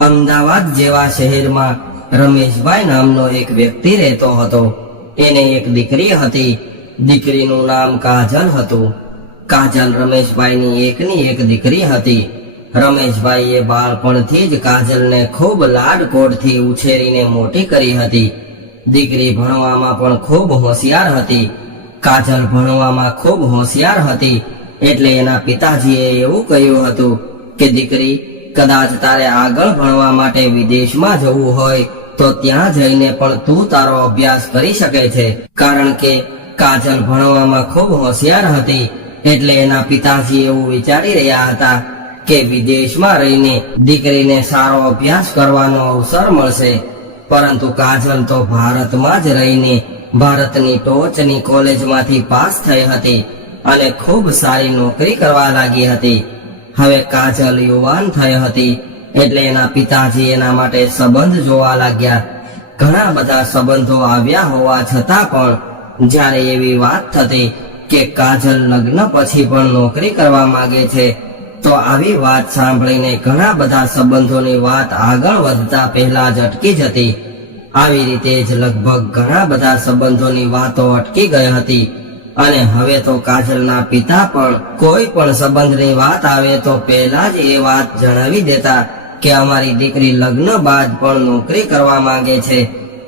અમદાવાદ જેવા શહેરમાં રમેશભાઈ નામનો એક વ્યક્તિ રહેતો હતો. એને એક દીકરી હતી. દીકરીનું નામ કાજલ હતું. કાજલ રમેશભાઈની એકની એક દીકરી હતી. રમેશભાઈએ બાળપણથી જ કાજલને ખૂબ લાડકોડથી ઉછેરીને મોટી કરી હતી. દીકરી ભણવામાં પણ ખૂબ હોશિયાર હતી. કાજલ ભણવામાં ખૂબ હોશિયાર હતી. એટલે એના પિતાજીએ એવું કહ્યું હતું કે, દીકરી કદાચ તારે આગળ ભણવા માટે વિદેશમાં જવું હોય, તો ત્યાં જઈને પણ તું તારો અભ્યાસ કરી શકે છે. કારણ કે કાજલ ભણવામાં ખૂબ હોશિયાર હતી, એટલે એના પિતાજી એવું વિચારી રહ્યા હતા કે વિદેશમાં રહીને દીકરીને સારો અભ્યાસ કરવાનો અવસર મળશે. પરંતુ કાજલ તો ભારતમાં જ રહીને ભારતની ટોચની કોલેજમાંથી પાસ થઈ હતી અને ખૂબ સારી નોકરી કરવા લાગી હતી. હવે કાજલ યુવાન થઈ હતી એટલે એના પિતાજી એના માટે સંબંધ જોવા લાગ્યા. ઘણા બધા સંબંધો આવ્યા હોવા છતાં પણ જ્યારે એવી વાત થતી કે કાજલ લગ્ન પછી પણ નોકરી કરવા માંગે છે, તો આવી વાત સાંભળીને ઘણા બધા સંબંધોની વાત આગળ વધતા પહેલા જ અટકી જતી. આવી રીતે જ લગભગ ઘણા બધા સંબંધોની વાતો અટકી ગઈ હતી. અને હવે તો કાજલના પિતા પણ કોઈ પણ સંબંધની વાત આવે તો પહેલા જ એ વાત જણાવી દેતા કે અમારી દીકરી લગ્ન બાદ પણ નોકરી કરવા માંગે છે.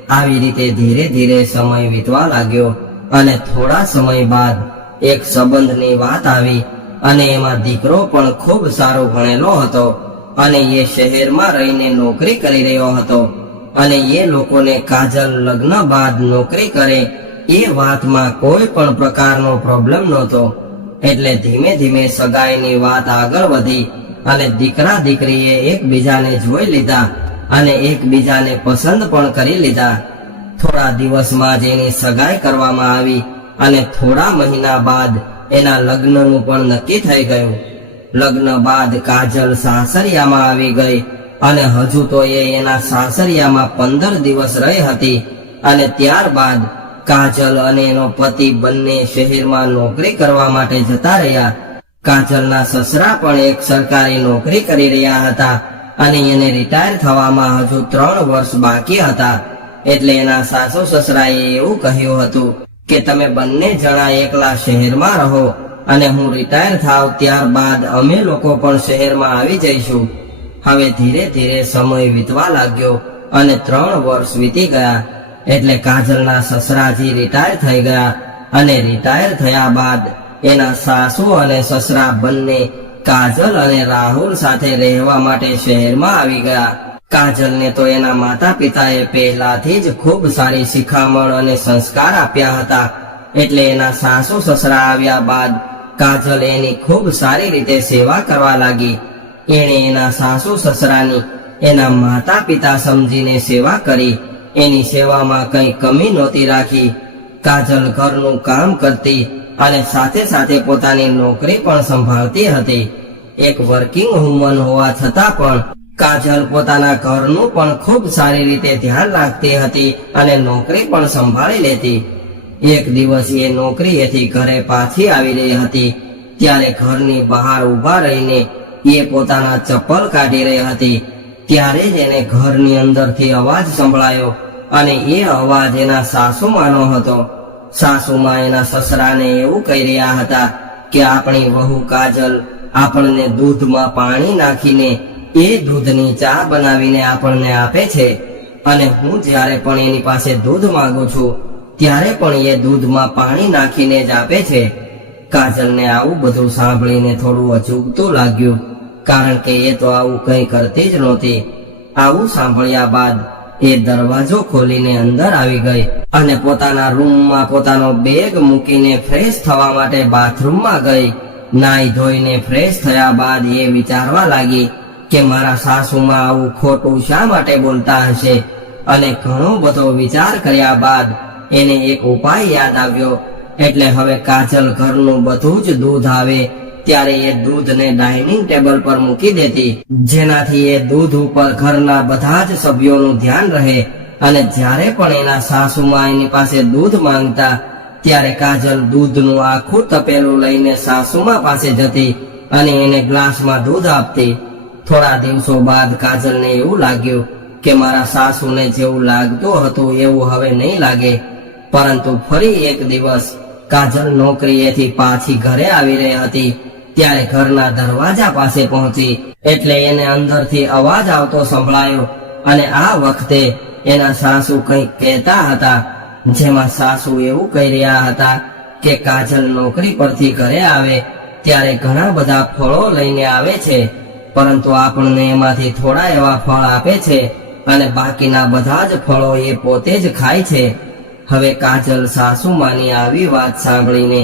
આવી રીતે ધીરે ધીરે સમય વીતવા લાગ્યો અને થોડા સમય બાદ એક સંબંધની વાત આવી અને એમાં દીકરો પણ ખૂબ સારો ભણેલો હતો અને એ શહેરમાં રહીને નોકરી કરી રહ્યો હતો અને એ લોકોને કાજલ લગ્ન બાદ નોકરી કરે એ વાતમાં કોઈ પણ પ્રકારનો પ્રોબ્લેમ નહોતો. એટલે ધીમે ધીમે સગાઈની વાત આગળ વધી અને દીકરા દીકરીએ એકબીજાને જોઈ લીધા અને એકબીજાને પસંદ પણ કરી લીધા. થોડા દિવસમાં જ એની સગાઈ કરવામાં આવી અને થોડા મહિના બાદ એના લગ્નનું પણ નક્કી થઈ ગયું. લગ્ન બાદ કાજલ સાસરિયામાં આવી ગઈ અને હજુ તો એ એના સાસરિયામાં પંદર દિવસ રહી હતી અને ત્યારબાદ કાજલ અને એનો પતિ બંને શહેરમાં નોકરી કરવા માટે જતા રહ્યા. કાજલના સસરા પણ એક સરકારી નોકરી કરી રહ્યા હતા અને એને રિટાયર થવામાં હજુ ત્રણ વર્ષ બાકી હતા. એટલે એના સાસુ સસરાએ એવું કહ્યું હતું કે, તમે બંને જણા એકલા શહેરમાં રહો અને હું રિટાયર થાવ ત્યારબાદ અમે લોકો પણ શહેરમાં આવી જઈશું. હવે ધીરે ધીરે સમય વીતવા લાગ્યો અને ત્રણ વર્ષ વીતી ગયા. એટલે કાજલના સસરાજી રિટાયર થઈ ગયા અને રિટાયર થયા બાદ એના સાસુ અને સસરા બંને કાજલ અને રાહુલ સાથે રહેવા માટે શહેરમાં આવી ગયા. કાજલને તો એના માતા પિતાએ પહેલાથી જ ખૂબ સારી શિખામણ અને સંસ્કાર આપ્યા હતા. એટલે એના સાસુ સસરા આવ્યા બાદ કાજલ એની ખૂબ સારી રીતે સેવા કરવા લાગી. એણે એના સાસુ સસરાની એના માતા પિતા સમજીને સેવા કરી. એની સેવામાં કંઈ કમી નહોતી રાખી. કાજલ ઘરનું કામ કરતી અને સાથે સાથે પોતાની નોકરી પણ સંભાળતી હતી. એક વર્કિંગ વુમન હોવા છતાં પણ કાજલ પોતાના ઘરનું પણ ખૂબ સારી રીતે ધ્યાન રાખતી હતી અને નોકરી પણ સંભાળી લેતી. એક દિવસ એ નોકરીએથી ઘરે પાછી આવી રહી હતી. ત્યારે ઘરની બહાર ઊભા રહીને એ પોતાના ચપ્પલ કાઢી રહી હતી. ત્યારે જ એને ઘરની અંદરથી અવાજ સંભળાયો અને એ અવાજ એના સાસુમાનો હતો. સાસુમાં એના સસરાને એવું કહી રહ્યા હતા કે આપણી વહુ કાજલ આપણને દૂધમાં પાણી નાખીને એ દૂધની ચા બનાવીને આપણને આપે છે અને હું જ્યારે પણ એની પાસે દૂધ માંગુ છું, ત્યારે પણ એ દૂધમાં પાણી નાખીને જ આપે છે. કાજલને આવું બધું સાંભળીને થોડું અચૂકતું લાગ્યું. કારણ કે એ તો આવું કંઈ કરતી જ નહોતી. આવું સાંભળ્યા બાદ એ દરવાજો ખોલીને અંદર આવી ગઈ અને પોતાના રૂમમાં પોતાનો બેગ મૂકીને ફ્રેશ થવા માટે બાથરૂમમાં ગઈ. નાઈ ધોઈને ફ્રેશ થયા બાદ એ વિચારવા લાગી કે મારા સાસુમાં આવું ખોટું શા માટે બોલતા હશે? અને ઘણો બધો વિચાર કર્યા બાદ એને એક ઉપાય યાદ આવ્યો. એટલે હવે કાજલ ઘરનું બધું જ દૂધ આવે ત્યારે એ દૂધને ડાઇનિંગ ટેબલ પર મૂકી દેતી, જેનાથી એ દૂધ ઉપર ઘરના બધા જ સભ્યોનું ધ્યાન રહે. અને જ્યારે પણ એના સાસુમાં એની પાસે દૂધ માંગતા, ત્યારે કાજલ દૂધનું આખું તપેલું લઈને સાસુમાં પાસે જતી અને એને ગ્લાસમાં દૂધ આપતી. થોડા દિવસો બાદ કાજલને એવું લાગ્યું કે મારા સાસુને જેવું લાગતું હતું, એવું હવે નહીં લાગે. પરંતુ ફરી એક દિવસ કાજલ નોકરીએથી પાછી ઘરે આવી રહી હતી. ત્યારે ઘરના દરવાજા પાસે પહોંચી એટલે એને અંદરથી અવાજ આવતો સંભળાયો અને આ વખતે એના સાસુ કંઈક કહેતા હતા, જેમાં સાસુ એવું કહી રહ્યા હતા કે કાજલ નોકરી પરથી ઘરે આવે, ત્યારે ઘણા બધા ફળો લઈને આવે છે, પરંતુ આપણને એમાંથી થોડા એવા ફળ આપે છે અને બાકીના બધા જ ફળો એ પોતે જ ખાય છે. હવે કાજલ સાસુમાની આવી વાત સાંભળીને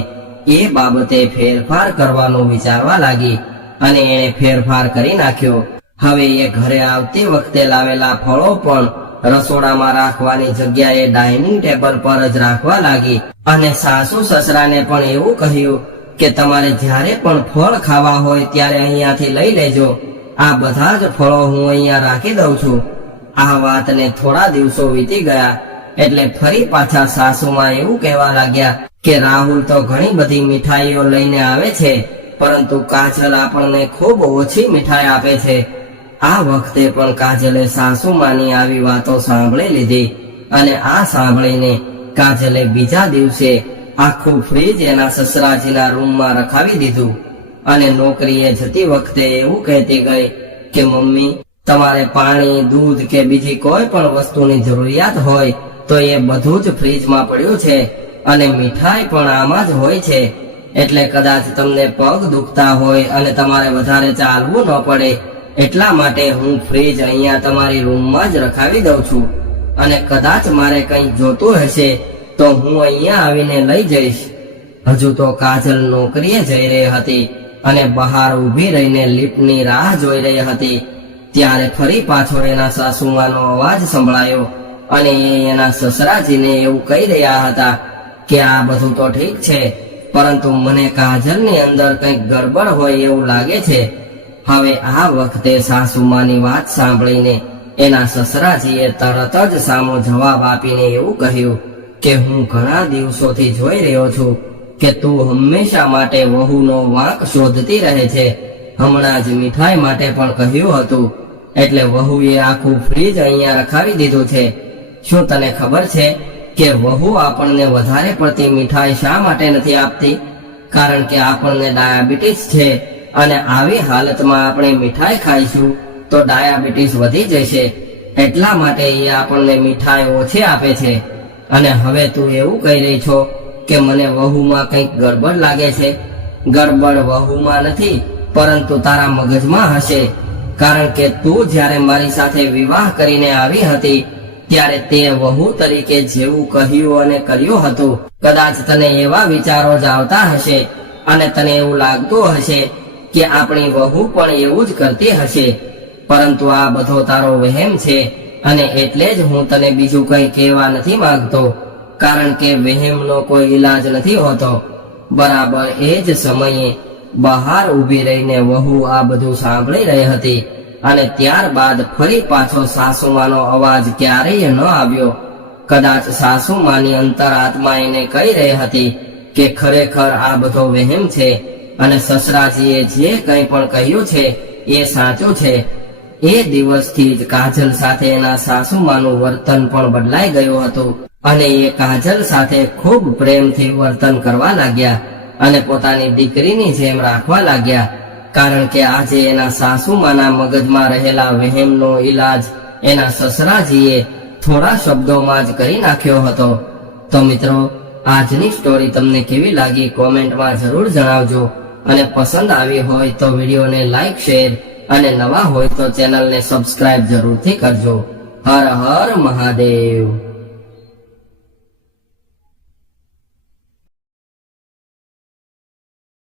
એ બાબતે ફેરફાર કરવાનું વિચારવા લાગી અને એણે ફેરફાર કરી નાખ્યો. હવે એ ઘરે આવતી વખતે લાવેલા ફળો પણ રસોડામાં રાખવાની જગ્યાએ ડાઇનિંગ ટેબલ પર જ રાખવા લાગી અને સાસુ સસરાને પણ એવું કહ્યું કે તમારે જ્યારે પણ ફળ ખાવા હોય ત્યારે અહીંયાથી લઈ લેજો. આ બધા જ ફળો હું અહીંયા રાખી દઉં છું. આ વાતને થોડા દિવસો વીતી ગયા એટલે ફરી પાછા સાસુમાં એવું કહેવા લાગ્યા કે રાહુલ તો ઘણી બધી મીઠાઈઓ લઈને આવે છે, પરંતુ કાજલ આપણને ખૂબ ઓછી મીઠાઈ આપે છે. આ વખતે પણ કાજલે સાસુમાની આવી વાતો સાંભળી લીધી અને આ સાંભળીને કાજલે બીજા દિવસે આખું ફ્રીજ એના સસરાજીના રૂમમાં રખાવી દીધું અને નોકરીએ જતી વખતે એવું કહેતી ગઈ કે, મમ્મી, તમારે પાણી, દૂધ કે બીજી કોઈ પણ વસ્તુની જરૂરિયાત હોય તો એ બધું જ ફ્રીજમાં પડ્યું છે. અને મીઠાઈ પણ આમાં જ હોય છે. એટલે કદાચ તમને પગ દુખતા હોય અને તમારે વધારે ચાલવું ન પડે, એટલા માટે હું ફ્રીજ અહીંયા તમારી રૂમમાં જ રખાવી દઉં છું. અને કદાચ મારે કંઈ જોતું હશે, તો હું અહીંયા આવીને લઈ જઈશ. હજુ તો કાજલ નોકરીએ જઈ રહી હતી અને બહાર ઊભી રહીને લિફ્ટની રાહ જોઈ રહી હતી. ત્યારે ફરી પાછો એના સાસુમાનો અવાજ સંભળાયો અને એ એના સસરાજીને એવું કહી રહ્યા હતા કે આ બધું તો ઠીક છે, પરંતુ મને કાજલની અંદર કંઈક ગડબડ હોય એવું લાગે છે. હવે આ વખતે સાસુમાની વાત સાંભળીને એના સસરાજીએ તરત જ સામો જવાબ આપીને એવું કહ્યું કે હું ઘણા દિવસોથી જોઈ રહ્યો છું કે તું હંમેશા માટે વહુનો વાંક શોધતી રહે છે. હમણાં જ મીઠાઈ માટે પણ કહ્યું હતું, એટલે વહુએ આખું ફ્રીજ અહીંયા રખાવી દીધું છે. શું તને ખબર છે કે વહુ આપણને વધારે પડતી મીઠાઈ શા માટે નથી આપતી? કારણ કે આપણને ડાયાબિટીસ છે અને આવી હાલતમાં આપણે મીઠાઈ ખાઈશું તો ડાયાબિટીસ વધી જશે. એટલા માટે એ આપણને મીઠાઈ ઓછી આપે છે. અને હવે તું એવું કહી રહી છો કે મને વહુમાં કંઈક ગડબડ લાગે છે? ગડબડ વહુમાં નથી, પરંતુ તારા મગજમાં હશે. કારણ કે તું જ્યારે મારી સાથે વિવાહ કરીને આવી હતી ત્યારે તે વહુ તરીકે જેવું કહ્યું અને કર્યું હતું. કદાચ તને એવા વિચારો જ આવતા હશે અને તને એવું લાગતું હશે કે આપણી વહુ પણ એવું જ કરતી હશે. પરંતુ આ બધો તારો વહેમ છે અને એટલે જ હું તને બીજું કંઈ કહેવા નથી માંગતો, કારણ કે વહેમનો કોઈ ઈલાજ નથી હોતો. બરાબર એ જ સમયે બહાર ઊભી રહીને વહુ આ બધું સાંભળી રહી હતી. અને ત્યારબાદ ફરી પાછો સાસુમાનો અવાજ ક્યારેય ન આવ્યો. કદાચ સાસુમાની અંતરાત્મા એને કહી રહી હતી કે ખરેખર આ બધો વહેમ છે અને સસરાજીએ જે કંઈ પણ કહ્યું છે એ સાચું છે. એ દિવસથી જ કાજલ સાથે એના સાસુમાનું વર્તન પણ બદલાઈ ગયું હતું અને એ કાજલ સાથે ખૂબ પ્રેમથી વર્તન કરવા લાગ્યા અને પોતાની દીકરીની જેમ રાખવા લાગ્યા. કારણ કે આજે એના સાસુમાના મગજમાં રહેલા વહેમનો ઈલાજ એના સસરાજીએ થોડા શબ્દોમાં જ કરી નાખ્યો હતો. તો મિત્રો, આજની સ્ટોરી તમને કેવી લાગી કોમેન્ટમાં જરૂર જણાવજો અને પસંદ આવી હોય તો વિડીયોને લાઈક શેર અને નવા હોય તો ચેનલને સબસ્ક્રાઇબ જરૂરથી કરજો. હર હર મહાદેવ.